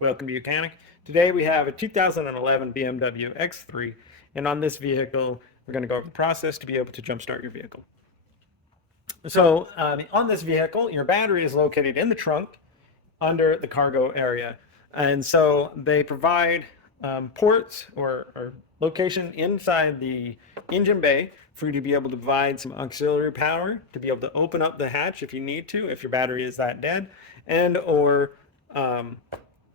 Welcome to Mechanic. Today we have a 2011 BMW X3, and on this vehicle, we're going to go over the process to be able to jumpstart your vehicle. So on this vehicle, your battery is located in the trunk under the cargo area. And so they provide ports or location inside the engine bay for you to be able to provide some auxiliary power to be able to open up the hatch if you need to, if your battery is that dead, and or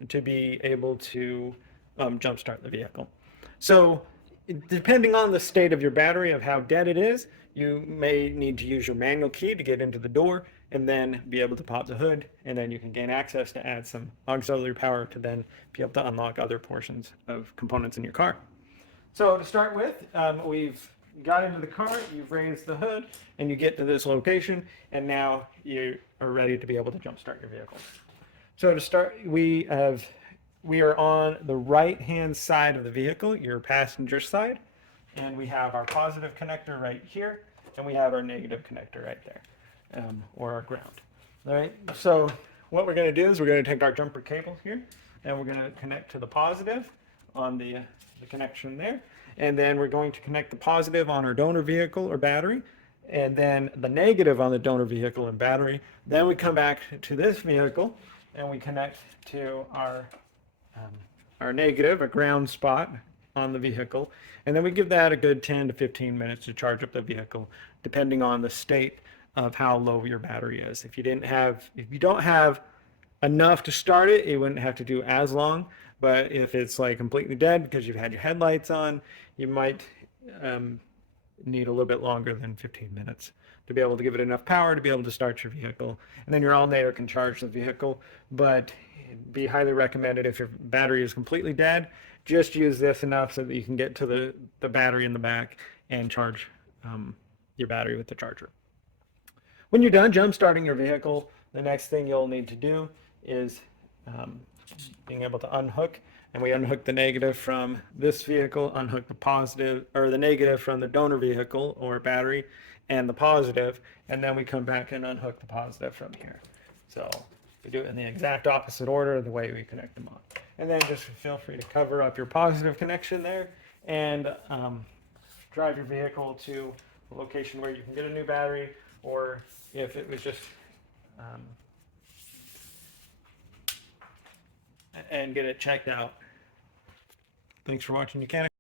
to be able to jumpstart the vehicle. So depending on the state of your battery, of how dead it is, you may need to use your manual key to get into the door and then be able to pop the hood, and then you can gain access to add some auxiliary power to then be able to unlock other portions of components in your car. So to start with, we've got into the car, you've raised the hood, and you get to this location, and now you are ready to be able to jumpstart your vehicle. So to start, we are on the right-hand side of the vehicle, your passenger side, and we have our positive connector right here, and we have our negative connector right there, or our ground. All right, so what we're going to do is we're going to take our jumper cable here, and we're going to connect to the positive on the connection there, and then we're going to connect the positive on our donor vehicle or battery, and then the negative on the donor vehicle and battery. Then we come back to this vehicle, and we connect to our negative, a ground spot on the vehicle, and then we give that a good 10 to 15 minutes to charge up the vehicle, depending on the state of how low your battery is. If you don't have enough to start it, it wouldn't have to do as long. But if it's like completely dead because you've had your headlights on, you might need a little bit longer than 15 minutes to be able to give it enough power to be able to start your vehicle. And then your alternator can charge the vehicle, but it'd be highly recommended if your battery is completely dead, just use this enough so that you can get to the battery in the back and charge your battery with the charger. When you're done jump starting your vehicle, the next thing you'll need to do is being able to unhook, and we unhook the negative from this vehicle, unhook the positive, or the negative from the donor vehicle or battery, and the positive, and then we come back and unhook the positive from here. So we do it in the exact opposite order of the way we connect them on. And then just feel free to cover up your positive connection there and drive your vehicle to a location where you can get a new battery, or if it was just and get it checked out. Thanks for watching Mechanic.